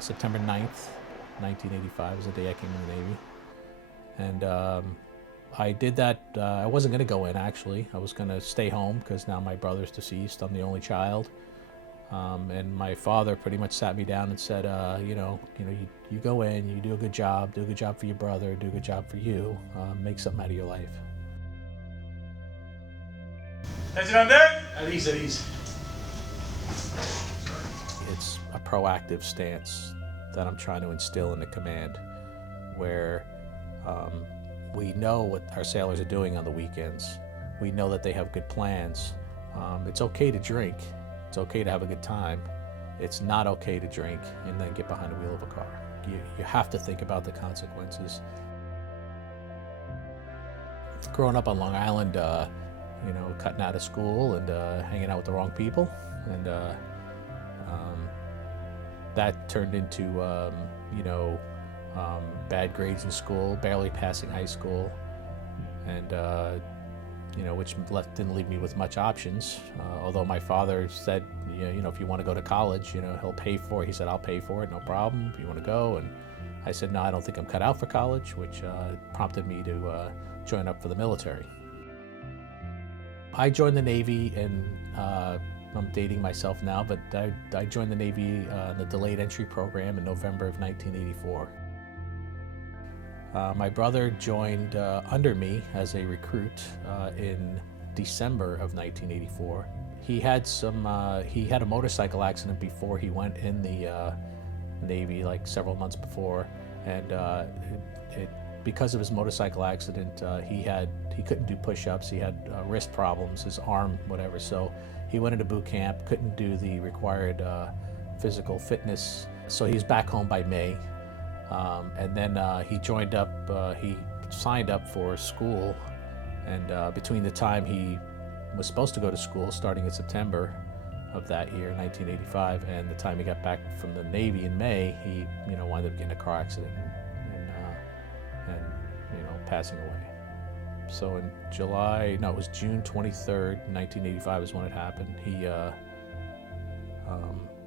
September 9th, 1985 was the day I came in the Navy. And I did that. I wasn't going to go in, actually. I was going to stay home because now my brother's deceased. I'm the only child. And my father pretty much sat me down and said, you go in, you do a good job for your brother, do a good job for you, make something out of your life. Attention on deck. At ease. It's a proactive stance that I'm trying to instill in the command, where we know what our sailors are doing on the weekends. We know that they have good plans. It's okay to drink. It's okay to have a good time. It's not okay to drink and then get behind the wheel of a car. You have to think about the consequences. Growing up on Long Island, cutting out of school and hanging out with the wrong people, and that turned into bad grades in school, barely passing high school, and which didn't leave me with much options. Although my father said, if you want to go to college, he'll pay for it. He said, I'll pay for it, no problem, if you want to go. And I said, no, I don't think I'm cut out for college, which prompted me to join up for the military. I joined the Navy, and I'm dating myself now, but I joined the Navy in the delayed entry program in November of 1984. My brother joined under me as a recruit in December of 1984. He had a motorcycle accident before he went in the Navy, like several months before, and because of his motorcycle accident, he couldn't do push-ups. He had wrist problems, his arm, whatever. So he went into boot camp, couldn't do the required physical fitness. So he's back home by May. And then he joined up, he signed up for school, and between the time he was supposed to go to school, starting in September of that year, 1985, and the time he got back from the Navy in May, he wound up getting a car accident and passing away. So in it was June 23rd, 1985 is when it happened. He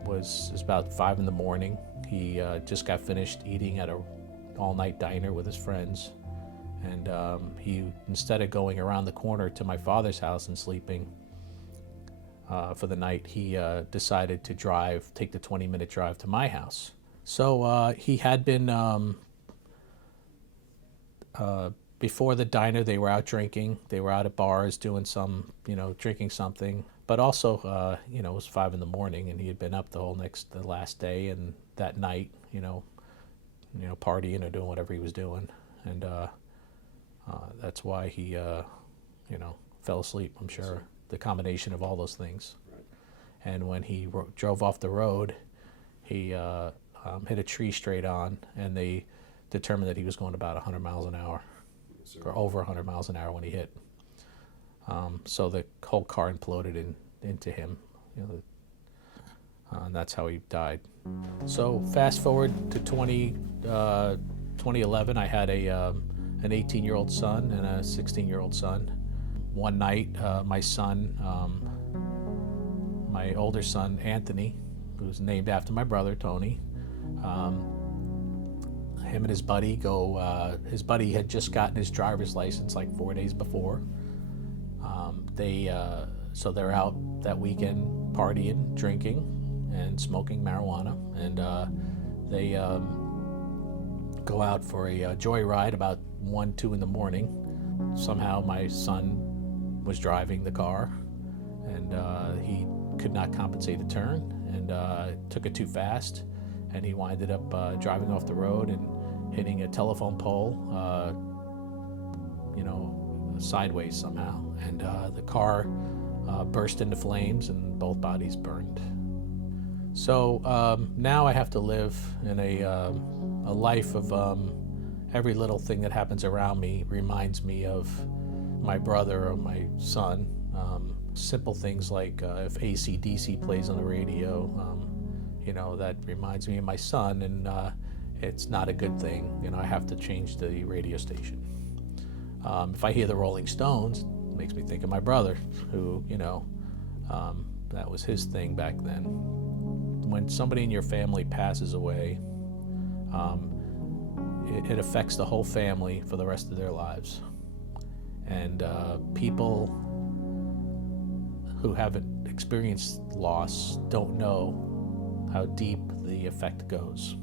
was about 5 in the morning. He just got finished eating at a all-night diner with his friends, and he, instead of going around the corner to my father's house and sleeping for the night, he decided to take the 20-minute drive to my house. So he had been, before the diner, they were out drinking. They were out at bars doing some, drinking something. But also, it was 5 in the morning, and he had been up the last day, and that night, partying or doing whatever he was doing, and that's why he, fell asleep. I'm sure the combination of all those things. Right. And when he drove off the road, he hit a tree straight on, and they determined that he was going about 100 miles an hour, or over 100 miles an hour when he hit. So the whole car imploded into him, and that's how he died. So fast forward to 2011, I had an 18-year-old son and a 16-year-old son. One night, my son, my older son, Anthony, who's named after my brother, Tony, him and his buddy his buddy had just gotten his driver's license like 4 days before. So they're out that weekend partying, drinking, and smoking marijuana, and they go out for a joyride about 1, 2 in the morning. Somehow my son was driving the car, and he could not compensate a turn, and took it too fast, and he winded up driving off the road and hitting a telephone pole, sideways somehow, and the car burst into flames and both bodies burned. So now I have to live in a life of every little thing that happens around me reminds me of my brother or my son. Simple things like if AC/DC plays on the radio, that reminds me of my son, and it's not a good thing. I have to change the radio station. If I hear the Rolling Stones, it makes me think of my brother, who, that was his thing back then. when somebody in your family passes away, it affects the whole family for the rest of their lives. And people who haven't experienced loss don't know how deep the effect goes.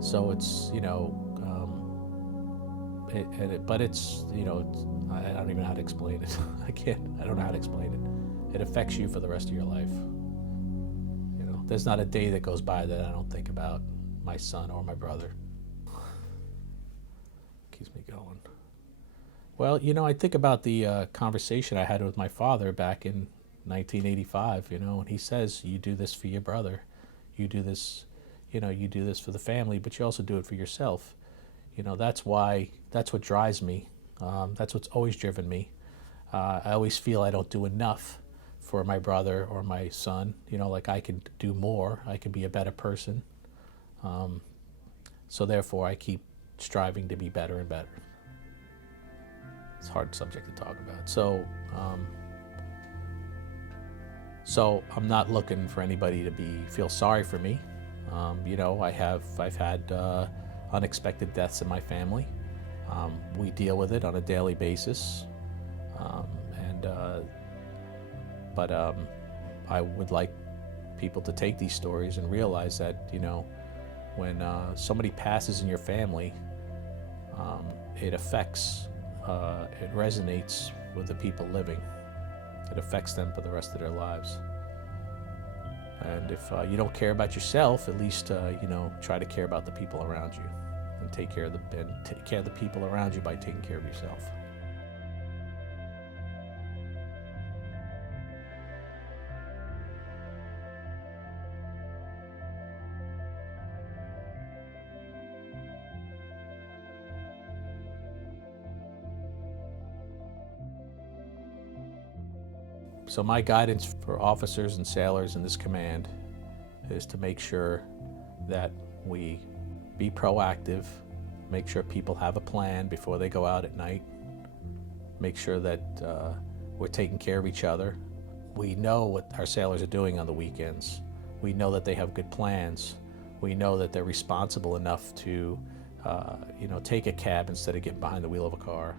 So it's, but it's, I don't even know how to explain it. I don't know how to explain it. It affects you for the rest of your life. There's not a day that goes by that I don't think about my son or my brother. Keeps me going. Well, I think about the conversation I had with my father back in 1985, and he says, you do this for your brother. You do this, you do this for the family, but you also do it for yourself. That's what drives me. That's what's always driven me. I always feel I don't do enough for my brother or my son. Like I can do more. I can be a better person. So therefore, I keep striving to be better and better. It's a hard subject to talk about. So I'm not looking for anybody to feel sorry for me. I've had unexpected deaths in my family. We deal with it on a daily basis, but I would like people to take these stories and realize that when somebody passes in your family, it affects, it resonates with the people living. It affects them for the rest of their lives. And if you don't care about yourself, at least try to care about the people around you, and take care of the people around you by taking care of yourself. So my guidance for officers and sailors in this command is to make sure that we be proactive, make sure people have a plan before they go out at night, make sure that we're taking care of each other. We know what our sailors are doing on the weekends. We know that they have good plans. We know that they're responsible enough to take a cab instead of getting behind the wheel of a car.